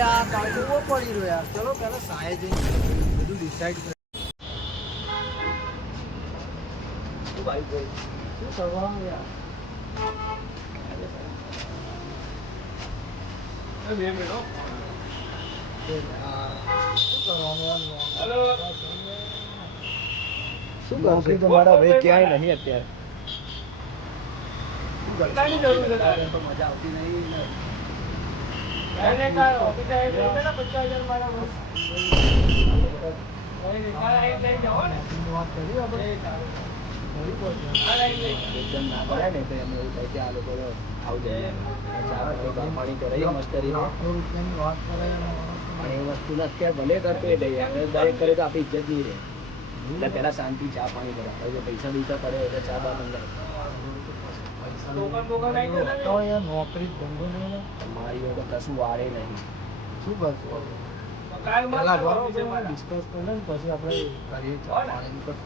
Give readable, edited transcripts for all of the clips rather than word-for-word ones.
આ કાચો પડી રહ્યો યાર. ચલો પેલા સાહેબ બધું ડિસાઈડ કરી. શું ભાઈ શું કરવાનું યાર? શું કરશે તમારા ભાઈ ક્યાંય નહીં અત્યારે. મજા આવતી નહીં. ભલે કરતો દરેક કરે તો આપણી ઇજ્જત નહીં રહે. એટલે પેલા શાંતિ ચા પાણી કરે. પૈસા બીજા કરે એટલે ચા બા મંગાય. નોકરી ધંધો નહીં મારી તો કશું વાળે નહીં. શું કરશું ડિસ્કસ કરે ને પછી આપણે કરીએ ચા પાણી પર.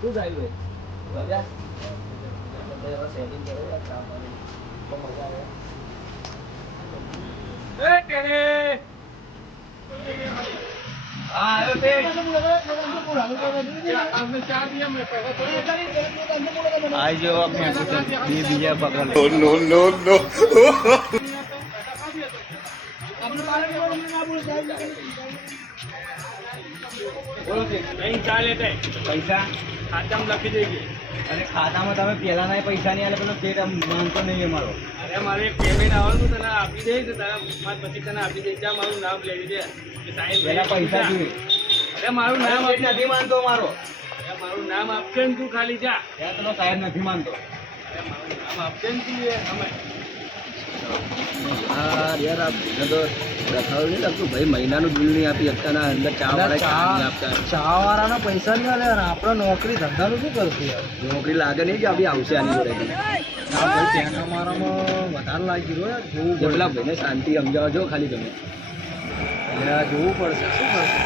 શું થાય ભાઈ સેટિંગ કરે ચા પાણી તો મજા આવે. પૈસા ખાતામાં લખી દેજે. અને ખાતામાં તમે પેલાના પૈસા નહીં આલે પેલો સ્ટેટ માનતો નહીં અમારો. અરે મારે પેમેન્ટ આવવાનું તને આપી દે તો પછી તને આપી દે. મારું નામ લઈ દે સાહેબ પૈસા જોઈએ. અરે મારું નામ નથી માનતો મારો. મારું નામ આપશે ને તું ખાલી જા. પેલો સાહેબ નથી માનતો. મારું નામ આપશે ને તું યાર આપ તો રખાવું નહીં લાગતું ભાઈ. મહિનાનું બિલ નહીં આપી શકતા. અંદર ચા વાળાના પૈસા નહીં આલે. આપણે નોકરી ધંધાનું શું કરશું યાર? નોકરી લાગે નહીં કે આપી આવશે આની જોડે. મારામાં વધારે લાગી રહ્યો જોવું પેલા ભાઈને શાંતિ સમજાવો છો ખાલી તમે. જોવું પડશે શું કરશે.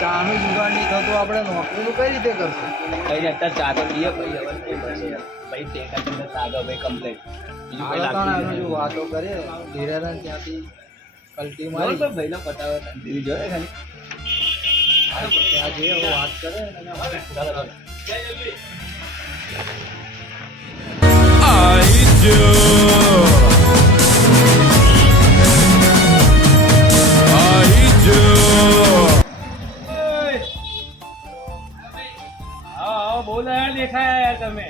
ચાનું જુગાડ નહીં થતું આપણે નોકરીનું કઈ રીતે કરશું? કઈ અત્યારે ચા તો પીએ ભાઈ. ભાઈ ટેકા આગળ ભાઈ કમ્પ્લેટ વાતો કરીએ ધીરેરા ત્યાંથી કલ્ટી મારી ભાઈને પતાવે શાંતિથી જોઈએ ખાલી ત્યાં જઈએ વાત કરે. બહુ દેખાયા યાર તમે.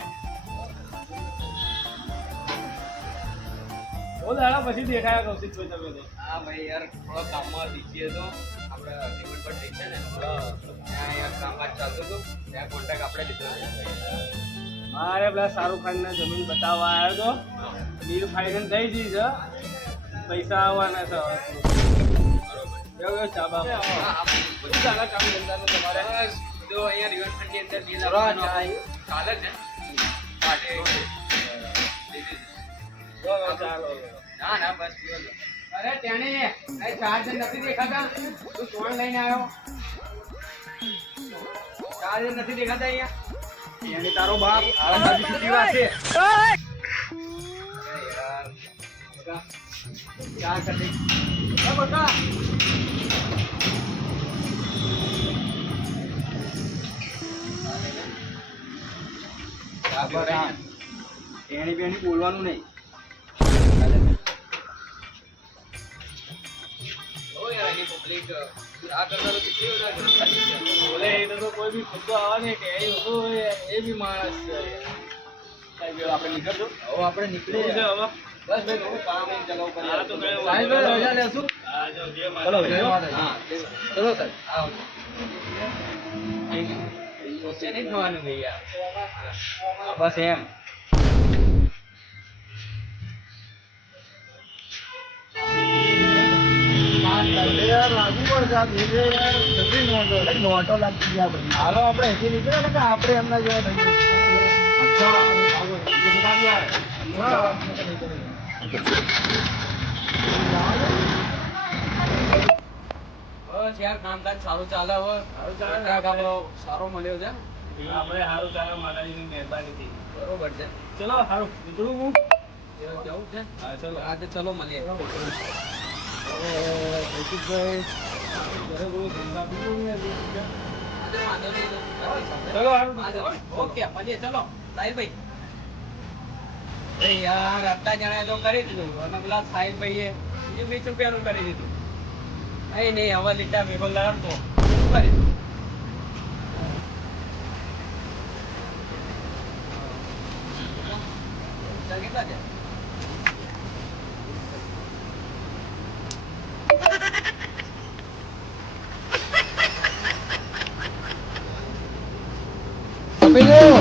પછી દેખાયા કૌશિકભાઈ તમે તો. હા ભાઈ યાર થોડો કામમાં બીજી હતો. આપણે ટિકિટ પર થઈ છે ને ત્યાં યાર કામકાજ ચાલતું હતું. ત્યાં કોન્ટેક્ટ આપણે લીધો. મારે પેલા શાહરુખ ખાનને જમીન બતાવવા આવ્યો હતો. ડીલ ફાઇનલ થઈ ગઈ છે. પૈસા આવવાના છે. બરોબર ચા બાપ બધું ચાલે કામ ધંધાનું તમારે? જો અહીંયા રિવરફ્રન્ટની અંદર ડીલ ચાલે છે. ચાલો ના ના બસ. અરે તેને ચાર્જ નથી દેખાતા. તું કોણ લઈને આવ્યો? ચાર્જ નથી દેખાતા અહીંયા. એને તારો બાપ છૂટી વાત છે. ક્યાં કરી બકા એની બેની બોલવાનું નહીં. કોઈ બી ખુદો આવે ને કે એ બી માણસ છે. આપણે નીકળજો. હવે આપણે નીકળીએ હવે. બસ ભાઈ હું કામ ચલાવ કરી. રજા લેશું. ચલો હા ચલો સર આવો. નહીં થવાનું ભૈયા. બસ એમ લાગુ પડશે. નોટો લાગી ગયા. હાલો આપણે એથી નીકળે ને કે આપણે એમના જેવા થઈ બસ યાર કામકાજ સારું ચાલે. સારો મળ્યો છે. આપણે સારું ચાલે. માતાજીની મહેરબાની થી. બરોબર છે. ચલો સારું નીકળું હું. જવું છે હા ચલો હા તો ચલો મળીએ જયદીપભાઈ ઘરે બધું ધંધા બીજું ને વાંધો નહીં. ચલો હારું. ઓકે મળીએ ચલો સાહિલભાઈ યાર આટલા જણા તો કરી દીધું અને પેલા સાહિલભાઈએ બીજું 20 રૂપિયાનું કરી દીધું કઈ નહીં હવે લીટા ભેગો લડતો શું કરે કેટલા છે આપી દે